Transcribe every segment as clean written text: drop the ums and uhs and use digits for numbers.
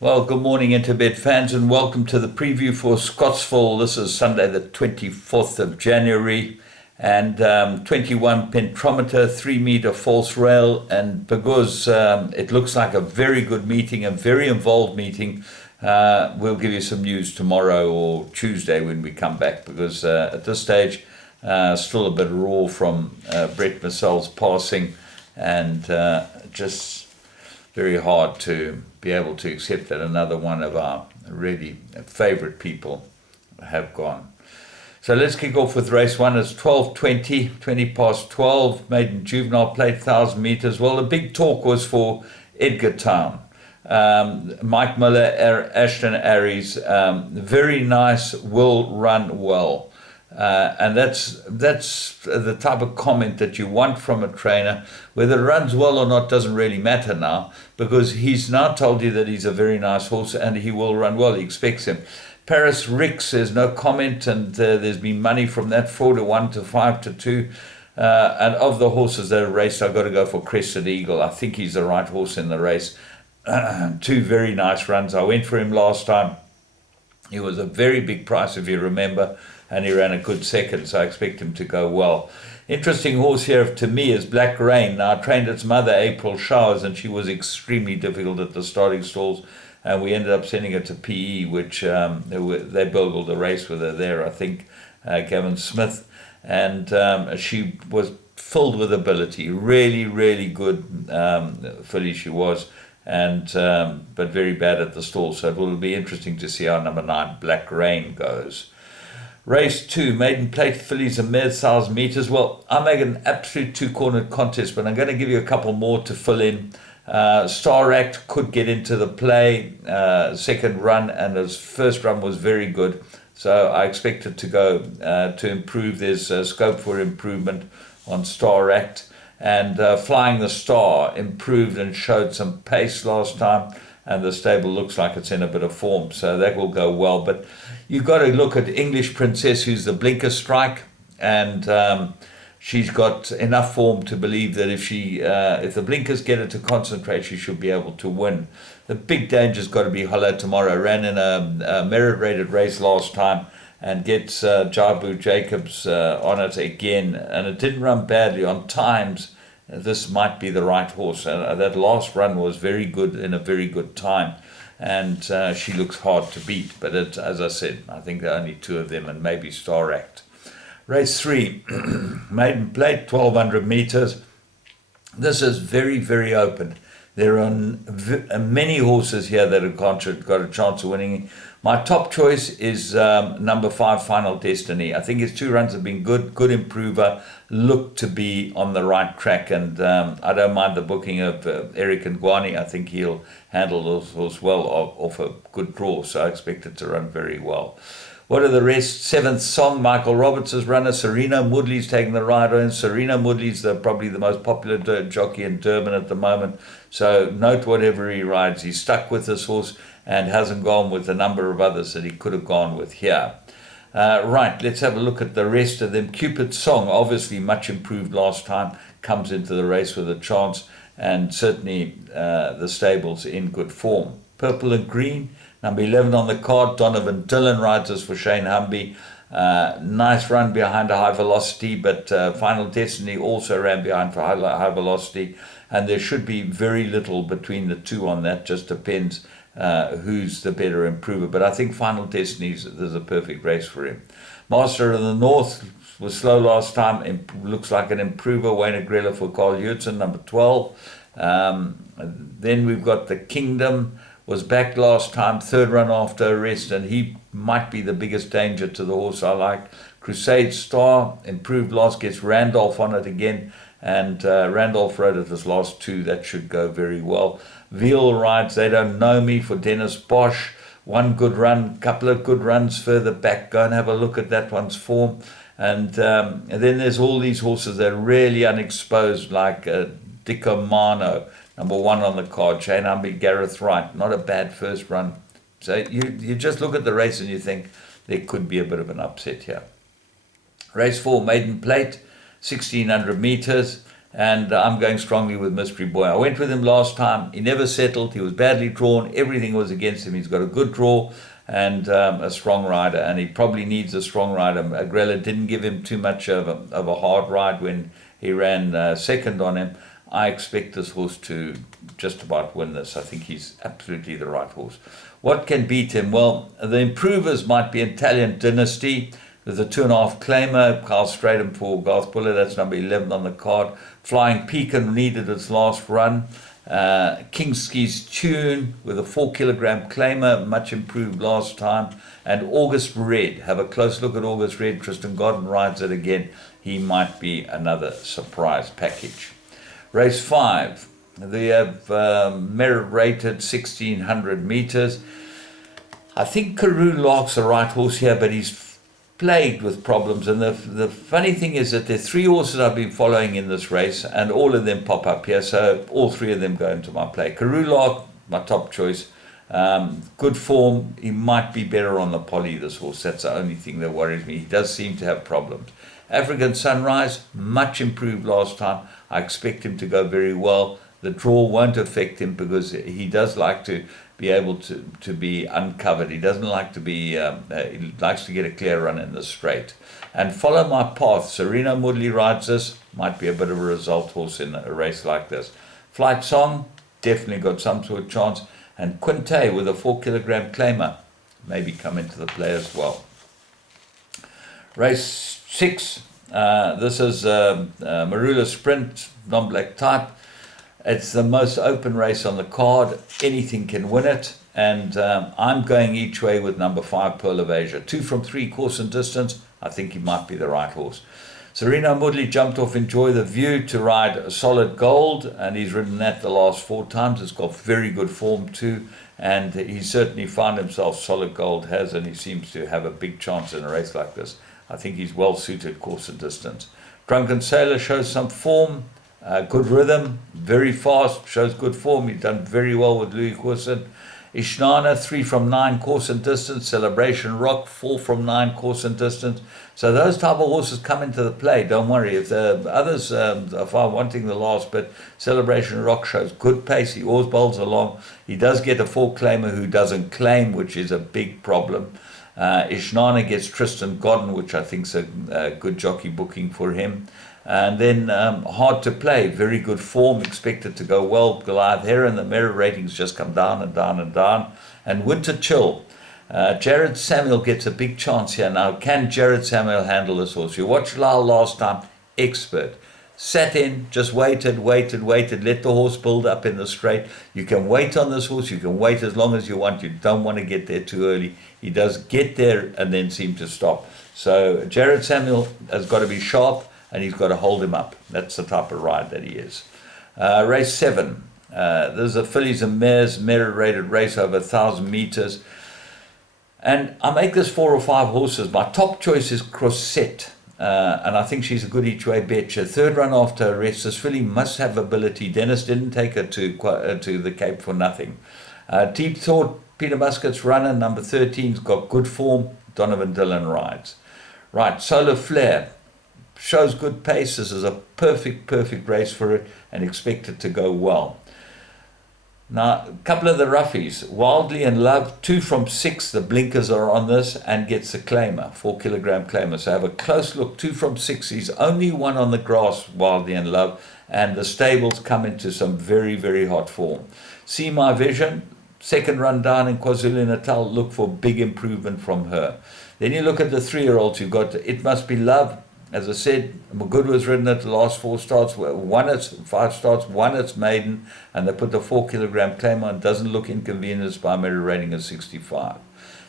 Well, good morning, Interbed fans, and welcome to the preview for Scottsville. This is Sunday, the 24th of January, and 21 pentometer, 3 meter false rail. And because it looks like a very good meeting, a very involved meeting, we'll give you some news tomorrow or Tuesday when we come back, because at this stage, still a bit raw from Brett Masel's passing, and just very hard to be able to accept that another one of our really favourite people have gone. So let's kick off with race one. It's 12:20, 20 past 12, maiden juvenile plate, 1,000 metres. Well, the big talk was for Edgartown. Mike Miller, Ashton Aries, very nice, will run well. And that's the type of comment that you want from a trainer. Whether it runs well or not doesn't really matter now, because he's now told you that he's a very nice horse and he will run well. He expects him. Paris Rick says no comment, and there's been money from that 4-1 to 5-2. And of the horses that are raced, I've got to go for Crested Eagle. I think he's the right horse in the race. Two very nice runs. I went for him last time. He was a very big price, if you remember, and he ran a good second, so I expect him to go well. Interesting horse here to me is Black Rain. Now, I trained its mother, April Showers, and she was extremely difficult at the starting stalls, and we ended up sending her to PE, which they burgled the race with her there, I think, Gavin Smith, and she was filled with ability. Really, really good filly she was, and but very bad at the stall. So it will be interesting to see how number 9, Black Rain, goes. Race 2, maiden plate fillies and mares, 1,000 metres. Well, I make an absolute two-cornered contest, but I'm going to give you a couple more to fill in. Star Act could get into the play, second run, and his first run was very good. So I expect it to go to improve. There's scope for improvement on Star Act. And Flying the Star improved and showed some pace last time, and the stable looks like it's in a bit of form, so that will go well. But you've got to look at English Princess, who's the blinker strike, and she's got enough form to believe that if the blinkers get her to concentrate, she should be able to win. The big danger's got to be Hollow Tomorrow. Ran in a merit-rated race last time and gets Jabu Jacobs on it again, and it didn't run badly on times. This might be the right horse. That last run was very good in a very good time, and she looks hard to beat. But as I said, I think there are only two of them, and maybe Star Act. Race 3, maiden plate, 1,200 metres. This is very, very open. There are many horses here that have got a chance of winning. My top choice is number 5, Final Destiny. I think his 2 runs have been good improver, looked to be on the right track, and I don't mind the booking of Eric Ngwani. I think he'll handle this horse well off a good draw, so I expect it to run very well. What are the rest? 7th Song, Michael Roberts' runner. Serena Moodley's taking the ride on. Serena Moodley's probably the most popular jockey in Durban at the moment. So note whatever he rides. He's stuck with this horse and hasn't gone with a number of others that he could have gone with here. Right, let's have a look at the rest of them. Cupid's Song, obviously much improved last time, comes into the race with a chance, and certainly the stable's in good form. Purple and Green, number 11 on the card. Donovan Dillon rides us for Shane Humby. Nice run behind a High Velocity, but Final Destiny also ran behind for High Velocity, and there should be very little between the two on that. Just depends who's the better improver, but I think Final Destiny, there's a perfect race for him. Master of the North was slow last time, looks like an improver. Wayne Agrella for Carl Hudson, number 12. Then we've got the Kingdom, was back last time, third run after arrest, and he might be the biggest danger to the horse I like. Crusade Star, improved last, gets Randolph on it again, and Randolph rode it his last 2. That should go very well. Veal rides They Don't Know Me for Dennis Bosch. One good run, couple of good runs further back. Go and have a look at that one's form. And then there's all these horses that are really unexposed, like Dicomano, number 1 on the card. Shane Humby, Gareth Wright, not a bad first run. So you just look at the race and you think there could be a bit of an upset here. Race 4, maiden plate, 1,600 metres. and I'm going strongly with Mystery Boy. I went with him last time. He never settled. He was badly drawn. Everything was against him. He's got a good draw and a strong rider, and he probably needs a strong rider. Agrella didn't give him too much of a hard ride when he ran second on him. I expect this horse to just about win this. I think he's absolutely the right horse. What can beat him? Well, the improvers might be Italian Dynasty. There's a 2.5 claimer, Carl Stratham for Garth Buller. That's number 11 on the card. Flying Pekin needed its last run. Kingski's Tune with a 4 kilogram claimer, much improved last time. And August Red. Have a close look at August Red. Tristan Godden rides it again. He might be another surprise package. Race 5. They have merit rated 1600 meters. I think Karoo Lark's the right horse here, but he's plagued with problems. And the funny thing is that there are 3 horses I've been following in this race, and all of them pop up here. So all 3 of them go into my play. Karoo Lark, my top choice. Good form. He might be better on the poly, this horse. That's the only thing that worries me. He does seem to have problems. African Sunrise, much improved last time. I expect him to go very well. The draw won't affect him because he does like to be able to be uncovered. He doesn't like to be, he likes to get a clear run in the straight. And Follow My Path. Serena Moodley rides this. Might be a bit of a result horse in a race like this. Flight Song, definitely got some sort of chance. And Quinte with a 4 kilogram claimer, maybe come into the play as well. Race 6. This is Marula Sprint, non-black type. It's the most open race on the card. Anything can win it. And I'm going each way with number 5, Pearl of Asia. 2 from 3 course and distance. I think he might be the right horse. Serena Moodley jumped off Enjoy the View to ride Solid Gold. And he's ridden that the last 4 times. It's got very good form too. And he certainly found himself, Solid Gold has, and he seems to have a big chance in a race like this. I think he's well suited course and distance. Drunken Sailor shows some form. Good rhythm, very fast, shows good form. He's done very well with Louis Courson. Ishnana, 3 from 9 course and distance. Celebration Rock, 4 from 9 course and distance. So those type of horses come into the play. Don't worry. If the others are wanting the last bit, Celebration Rock shows good pace. He always bowls along. He does get a 4 claimer who doesn't claim, which is a big problem. Ishnana gets Tristan Godden, which I think is a good jockey booking for him. And then Hard to Play, very good form, expected to go well. Goliath Heron, the merit ratings just come down and down and down. And Winter Chill, Jared Samuel gets a big chance here. Now, can Jared Samuel handle this horse? You watched Lyle last time, expert. Sat in, just waited, let the horse build up in the straight. You can wait on this horse, you can wait as long as you want. You don't want to get there too early. He does get there and then seem to stop. So Jared Samuel has got to be sharp, and he's got to hold him up. That's the type of ride that he is. Race 7. There's a fillies and mares merit-rated race over 1,000 meters. And I make this 4 or 5 horses. My top choice is Crosset. And I think she's a good each-way bet. Her 3rd run after arrest. This filly must have ability. Dennis didn't take her to the Cape for nothing. Deep Thought, Peter Muscat's runner, number 13's got good form. Donovan Dillon rides. Right, Solar Flare. Shows good pace. This is a perfect race for it, and expect it to go well. Now, a couple of the roughies. Wildly in Love, 2 from 6. The blinkers are on this, and gets a claimer, 4 kilogram claimer. So have a close look. 2 from 6. He's only one on the grass, Wildly in Love, and the stables come into some very hot form. See My Vision, 2nd run down in KwaZulu-Natal. Look for big improvement from her. Then you look at the 3-year-olds. You've got It Must Be Love. As I said, Magud was ridden at the last 4 starts, 5 starts, 1 its maiden, and they put the 4 kilogram claim on. Doesn't look inconvenienced by a merit rating of 65.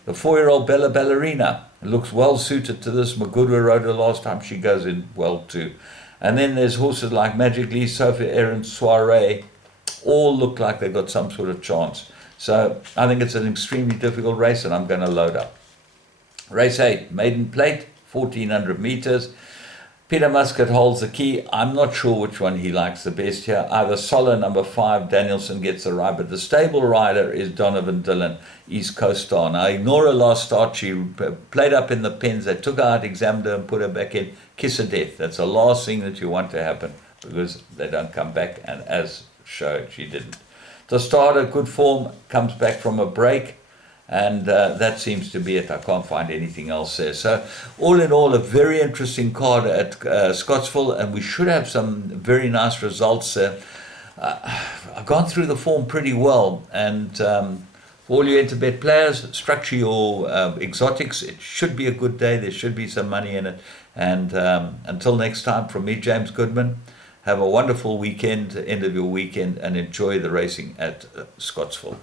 The 4-year-old Bella Ballerina looks well suited to this. Magud rode her last time. She goes in well too. And then there's horses like Magic Lee, Sophia Erin, Soiree. All look like they've got some sort of chance. So I think it's an extremely difficult race, and I'm going to load up. Race 8, Maiden Plate, 1,400 meters. Peter Muscat holds the key. I'm not sure which one he likes the best here. Either Solar, number 5, Danielson gets the ride, but the stable rider is Donovan Dillon, East Coast Star. Now, ignore her last start. She played up in the pens. They took her out, examined her, and put her back in. Kiss of death. That's the last thing that you want to happen because they don't come back, and as showed, she didn't. The starter, good form, comes back from a break, and that seems to be it. I can't find anything else there. So all in all, a very interesting card at Scottsville, and we should have some very nice results. I've gone through the form pretty well, and for all you Interbet players, structure your exotics. It should be a good day. There should be some money in it. And until next time, from me, James Goodman, have a wonderful weekend, end of your weekend, and enjoy the racing at Scottsville.